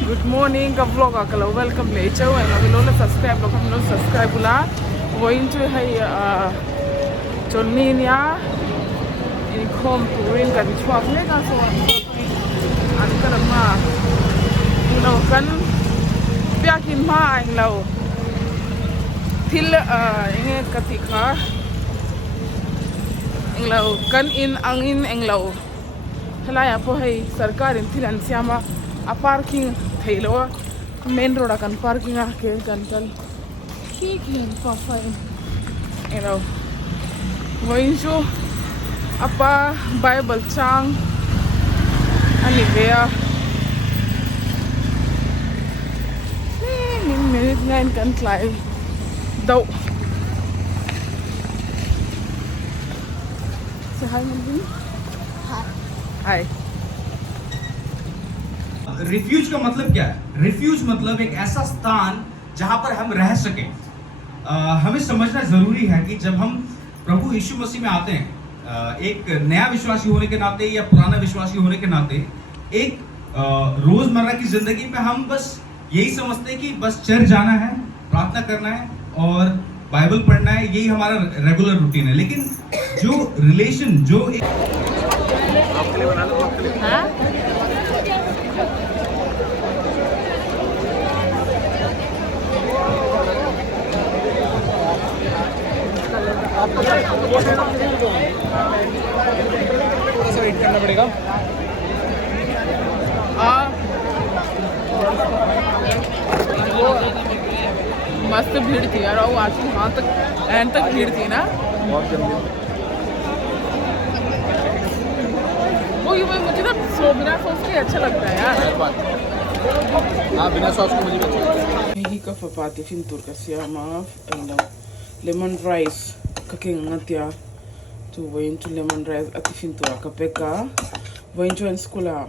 Good morning, ka vlog akala welcome le chau and we lo subscribe lo kam lo subscribe la going to hai chonni nya in kom touring kan chwak le ka so an ka ma lo kan pyakin ma ang lo thil inge katika ang lo kan in angin ang lo halaya po hai sarkar in thilan siama a parking thailo main road akan parking a ke kan kal ki pa fine going to apa bible chang ani vea minute ngain kan climb dau say hi Mandy. Hi. Refuse का मतलब क्या है? रिफ्यूज मतलब एक ऐसा स्थान जहां पर हम रह सके। हमें समझना जरूरी है कि जब हम प्रभु यीशु मसीह में आते हैं, एक नया विश्वासी होने के नाते या पुराना विश्वासी होने के नाते, एक रोजमर्रा की जिंदगी में हम बस यही समझते हैं कि बस चर्च जाना है, प्रार्थना करना है और बाइबल पढ़ना है, यही हमारा रेगुलर रूटीन है। लेकिन जो रिलेशन जो एक थोड़ा सा वेट करना पड़ेगा। मस्त भीड़ थी यार और आज वहाँ तक एंड तक भीड़ थी ना बहुत जल्दी। वो ये मुझे ना बिना सॉस के अच्छा लगता है यार। हाँ, बिना सॉस को मुझे भी अच्छा लगता है। Hihi ka papati fin turka siya ma lemon rice kaking ngatia to wain to lemon rice ati fin turka kapeka wain to skula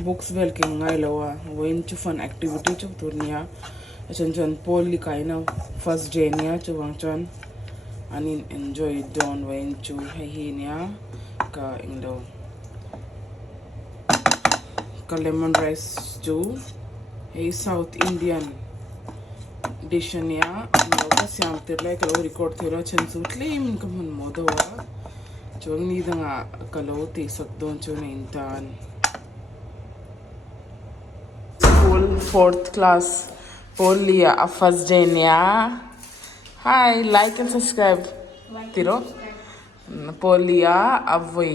books vel king ngai lawa wain to fun activity to turnia chan poli kaina first day nia to wangchan anin enjoy don wain to hihi nia ka ingdo ka lemon rice to hey South Indian dish niya ka siam tirlai ka record thira chen su tlim ka man modawa chong ni danga kalo ti sak don chon intan school 4th class Polia a first day niya hi like and subscribe tiro Polia avoi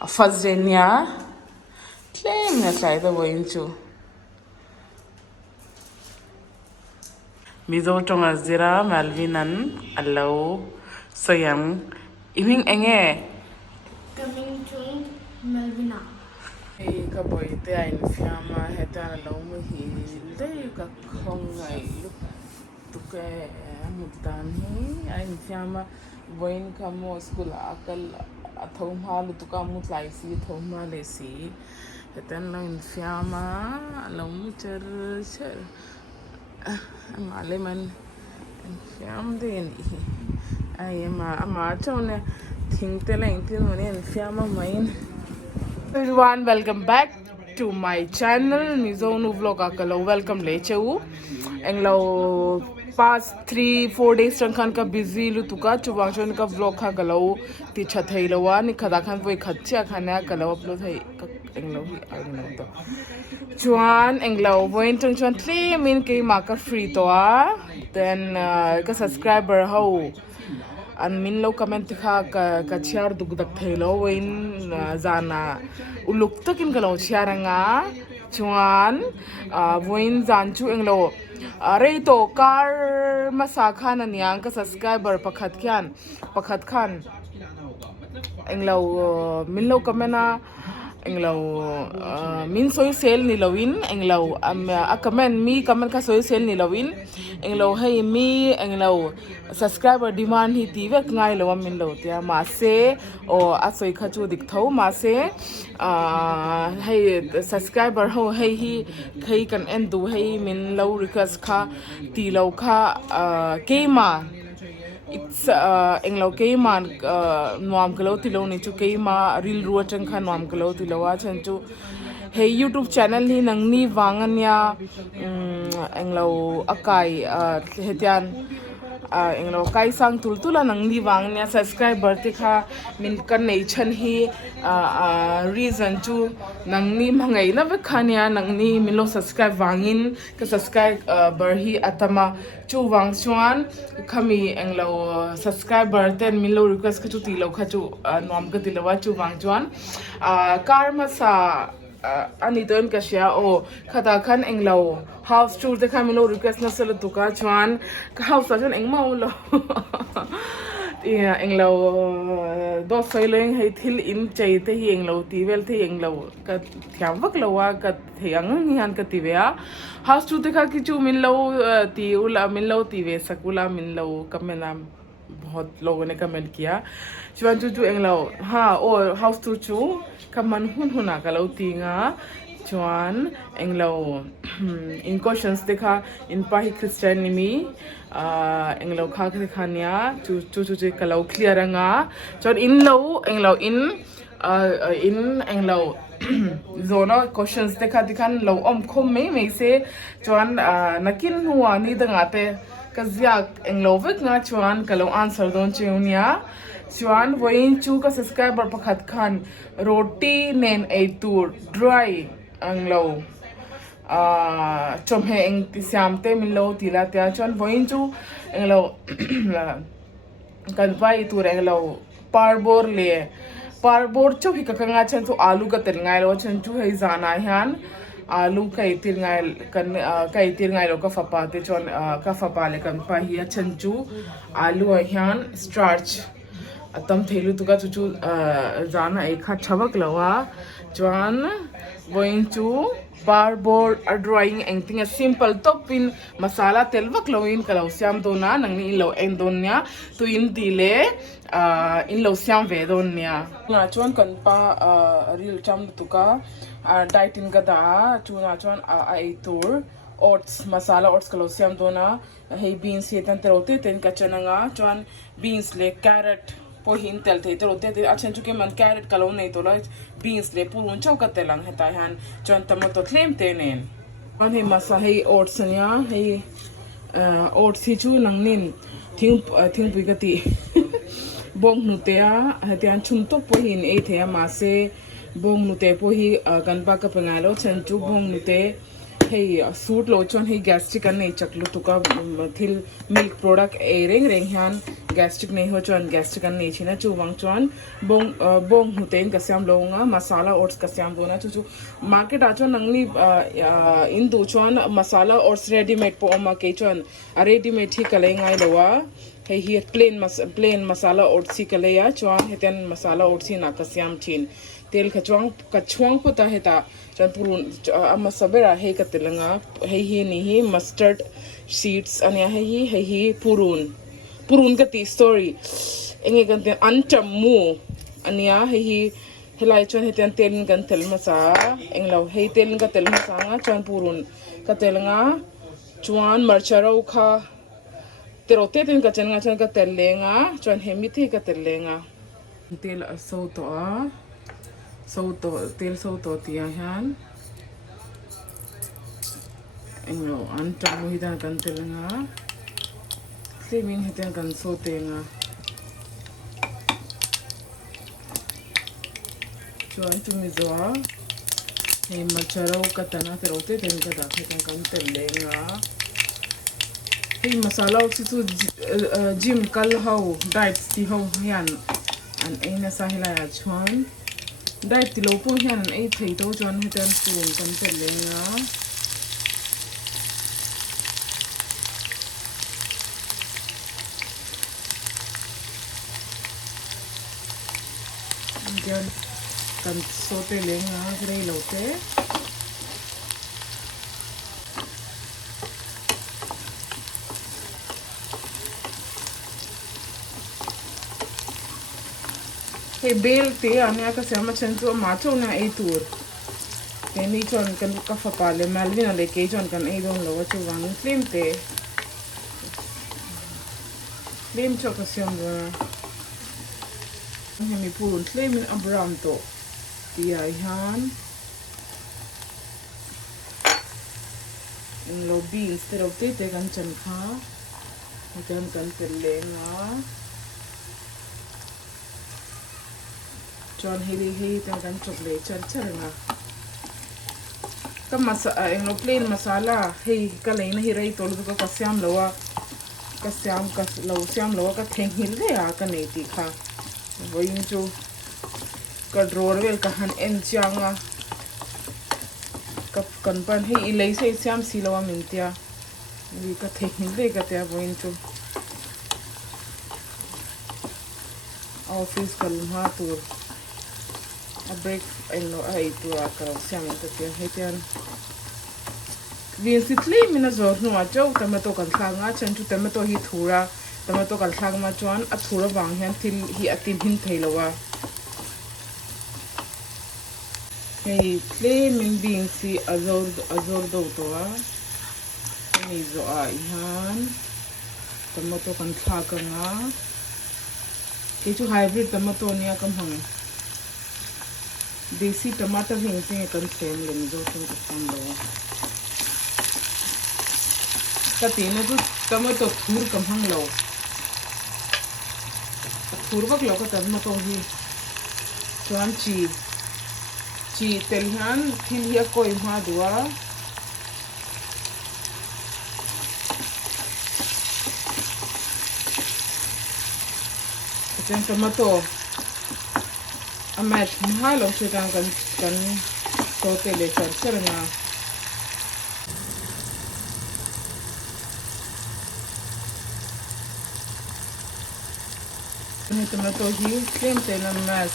a first day niya claim na try the way into Mizo tonga zira Malvinan allow sayang iming enge Coming to Melvina. hey ka boy te ai fiama heta allow mo hi le ka khongai look to ke mutan hi ai fiama boin ka mo school akal athom halu to ka mut lai si thom ma le si heta no fiama allow mo cher ang aleman fiam din ay ama chone thingte lang tin one fiam main everyone welcome back to my channel Mizo nu vlog akalo welcome le chau englo past 3-4 days tangkhan ka busy lu tuka chuwang chon ka vlog kha galo ti chathai lawa ni khada khan voi khatcha khana galo upload hai englo hi alno to chuan englo voin tang chuan tle min ke marker free to then ka subscriber ho an min lo comment kha ka share duk dak thailo voin zana uluk takin galo sharanga chuan voin zan chu englo rei to kar masa khan aniang ka subscriber pakhat khan englo min lo kamena englo min soy sel ni lawin englo a comment mi comment ka soy sel ni lawin englo hey mi englo subscriber demand hi ti vek ngai lo min lo tia ma se o a soy kha chu dik tho ma se hey subscriber ho hey hi khai kan end du hey min lo request kha ti lo kha keima it's englo keima nuam kalo ti lo ni chu keima ril ruatang kha nuam kalo ti lo a chan chu hey YouTube channel hi nang ni wanganya englo akai hetian englo kai sang tultula nang ni wangnya subscriber te kha min kan nei chan hi reason chu nang ni mangai na ve khania nang ni milo subscribe wangin ka subscribe bar hi atama chu wang chuan khami englo subscriber ten milo request ka chu ti lo kha chu nom ka ti lawa chu wang chuan karma sa ani toin ka share o khata khan englo house tour te khami lo request na sel tu ka chuan ka house sa chuan engmau lo englo do soileng hei thil in chei te hi englo tivel te englo ka thiam vak lowa ka thiang ngi han ka tivea house tour te kha ki chu min lo ti ula min lo tive sakula min lo kamena बहुत लोगों ने कमेंट किया चुन चु एंगलो हाँ और house to चु कमन हुना कलो तींगा चुन एंगलो इन क्वेश्चंस देखा इन पाही क्रिश्चियन निमी एंगलो खा दिखानिया चु कलो क्लियर रंगा चुन इन लो एंगलो इन एंगलो जोनो क्वेश्चंस देखा दिखान लो खुम में से चुन नकिन हुआ नी दंगाते Kazyak englovik nga chuan kalau answer don chunia chuan voin chu ka subscriber pakhat khan roti nen ei tur dry anglo chomhe eng ti siam te min lo ti la tia chuan voin chu englo kan vai tur englo parbor chu hi ka nga chan chu alu ka tel ngai lo chan chu hei zana hian alu kai tir ngai lo ka fapa te chon ka fapa le kan pa hi chan chu alu hian starch atam thelu tu ka chu zana e kha chawak lawa chuan voin chu barbor drawing anything a simple topin masala telwak loin kalau siam dona nang ni lo en donya tu in dile in lo siam ve donya na chuan kan pa real cham tu ka diet in gada chuna chuan ai tur oats masala oats kalau siam dona hey beans he tan terote ten ka chananga chuan beans le carrot po hin tel the terote te achen chu ke man carrot kalau nei to la beans le purun chau ka telang heta han chuan tomato thlem te nen an he masa hey oats nya hey oats hi chu nangnin thing pui ka ti bong nu te a hetian chum to po hin e the ma se bong nu te po hi kan pa ka pangalo chen chu bong nu te hey suit lo chon hey gastric an nei chaklu tu ka thil milk product e reng hian gastric nei ho chon gastric an nei china chu wang chon bong nu te ka siam lo nga masala oats ka siam do na chu market a chon nangni in du chon masala oats ready made po ma ke chon a ready made thi ka le ngai lowa hey hi plain masala oats hi ka le ya chon heten masala oats hi na ka siam thin tel kachwang pota heta chan purun ama sabera he katelanga he ni hi mustard seeds ania he purun ka ti story enge kan te antamu ania he helai chon heten tel kan tel masa englo he tel ka tel masa nga chan purun ka telanga chuan marcharo kha terote ten ka chan nga chan ka tel lenga chuan hemithi ka tel lenga tel so to a tel so to tia han englo anta mo hidan kan telanga semin hidan kan so tenga chuan chu Mizo he macharo katana terote ten ka da hidan kan telenga he masala oats gym kal how diet ti how hian an aina sahila ya chuan diet ti lo po hian an ei thei to chuan hetan pun kan telenga Diyan kan sote lenga grey lote he bel te ania ka sama chantu macho na ei tur te ni chon kan ka fa pale malvin ale ke chon kan ei don lo chu wang film te lim cho ka siam do hemi purun tlemin abram to ti ai han in lo beans te lo te kan chan kha kan tel le nga chon hi te kan chok le char nga ka in lo plain masala hei ka le na hi rai tol du ka siam lo siam lo ka theng hil re a ka nei ti kha voin chu ka drawer vel ka han en changa ka kan pan hei ilei se siam si lo min tia vi ka theng hil re ka tia voin chu office kal ma tu a break in lo ai tu a ka siam ta tia hei tian viên xịt lì mình rồi nua châu tomato cần thang á chân chú tomato hi thura tomato cần thang mà chuan à thura vàng hiền thì hi à tìm hin thấy lâu à hey lì mình viên xị azor đâu to à này rồi à ihan tomato cần thang á cái chú hybrid tomato nia cầm hằng desi tomato hình sinh cần xem lên rồi trong cái phần đó ka tina tu tomato thur kam hang lo thur bak lo ka tomato hi chuan chi tel han thil hi koi ma duwa chen tomato amash ma lo che kan to te le char nga ini tomato hi kem te na mas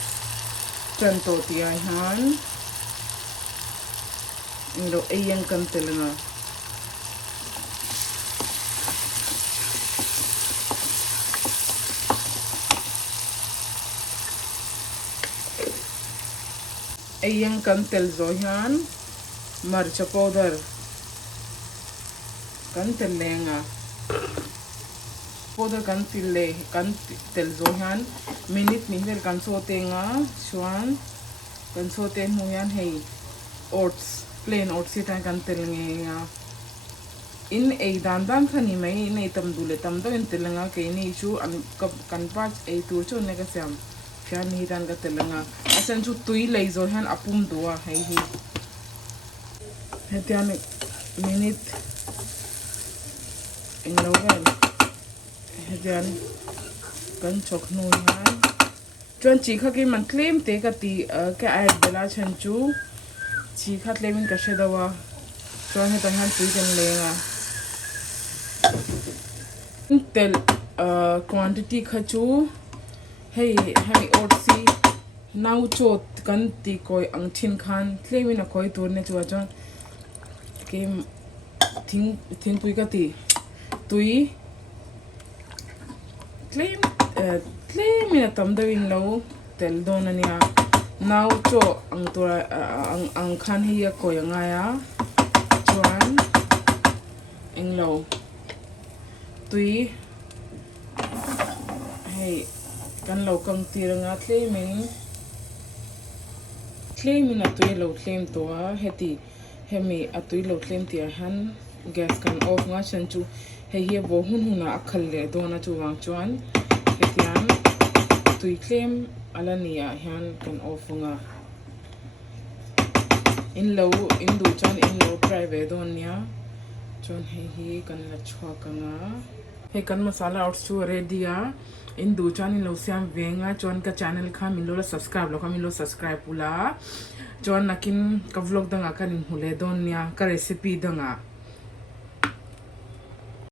chan to ti ai han iro ayang kan telanga ayang kan tel zo han marcha powder kan telenga powder kan tel zo han minute mi vel kan so te nga chuan kan so te mu yan hei oats plain oats ta kan tel nge nga in ei dan khani mai nei tam dule tam do in telanga ke ni chu an kan pa ei tur chu ne ka sam fian ni dan ka telanga asan chu tui lei zo han apum duwa hei hi hetian minute in lo vel hetian kan chok nu han chuan chi kha ki man claim te ka ti ka ad bela chan chu chi kha claimin ka shedawa chuan hetan han tui kan lenga tel quantity kha chu hei otsi nau chot kan ti koi ang thin khan claimin a koi tur ne chuwa chuan ke thing tui ka ti tui claim ina tam dawin lo tel don ania now cho ang tura ang khan hi ko yanga ya chuan eng lo tui hey kan lo kang tiranga claim ina tui lo claim to a heti hemi atui lo claim ti han gas kan off nga chan chu hei hi bo hun akhal le dona chu wang chuan hetian tui claim alania hian kan off nga in du chuan in lo try ve don nia chuan hei hi kan la chhuak anga hei kan masala oats chu ready a in du chuan in lo siam venga chuan ka channel kha min lo subscribe pula chuan nakin ka vlog danga kan hule don nia ka recipe danga